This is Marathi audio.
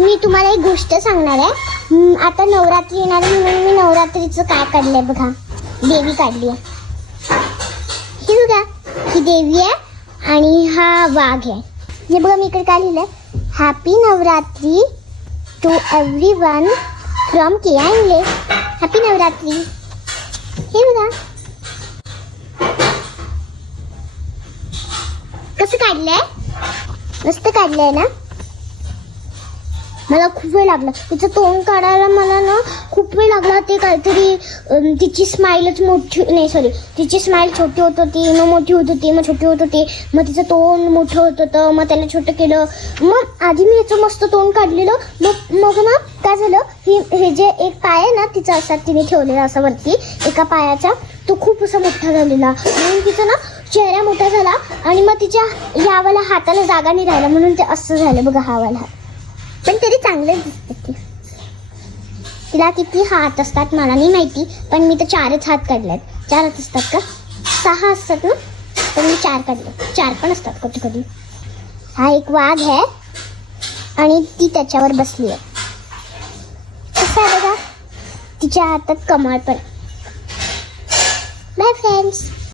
मी तुम्हाला एक गोष्ट सांगणार आहे. आता नवरात्री येणार आहे म्हणून मी नवरात्रीचं काय काढलंय बघा. देवी काढली आहे. ही बघा ही देवी आहे आणि हा वाघ आहे. हे बघा मी इकडे काय लिहिलंय? Happy Navratri to everyone from Keya English happy Navratri. हे बघा. कसं काढलंय? मस्त काढलंय ना? मला खूप वेळ लागला. तिचं तोंड काढायला मला ना खूप वेळ लागला. ते काहीतरी तिची स्माईलच मोठी नाही सॉरी तिची स्माईल छोटी होत होती मग मोठी होत होती मग छोटी होत होती. मग तिचं तोंड मोठं होत होतं मग त्याला छोटं केलं. मग आधी मी याचं मस्त तोंड काढलेलं. मग मग ना काय झालं? ही हे जे एक पाय आहे ना तिचा असा तिने ठेवलेला असा वरती एका पायाचा तो खूप असा मोठा झालेला. म्हणून तिचा ना चेहरा मोठा झाला आणि मग तिच्या यावाला हाताला जागा नाही राहिला. म्हणून ते असं झालं. बघा हावाला हात. पण तरी चांगलेच दिसते ती. तिला किती हात असतात मला नाही माहिती पण मी तर चारच हात काढलेत. चारच असतात का? सहा असतात ना? तर मी चार काढले. चार पण असतात कधी कधी हा एक वाघ आहे आणि ती त्याच्यावर बसली आहे. कसं आहे बघा? तिच्या हातात कमळ पण. Bye friends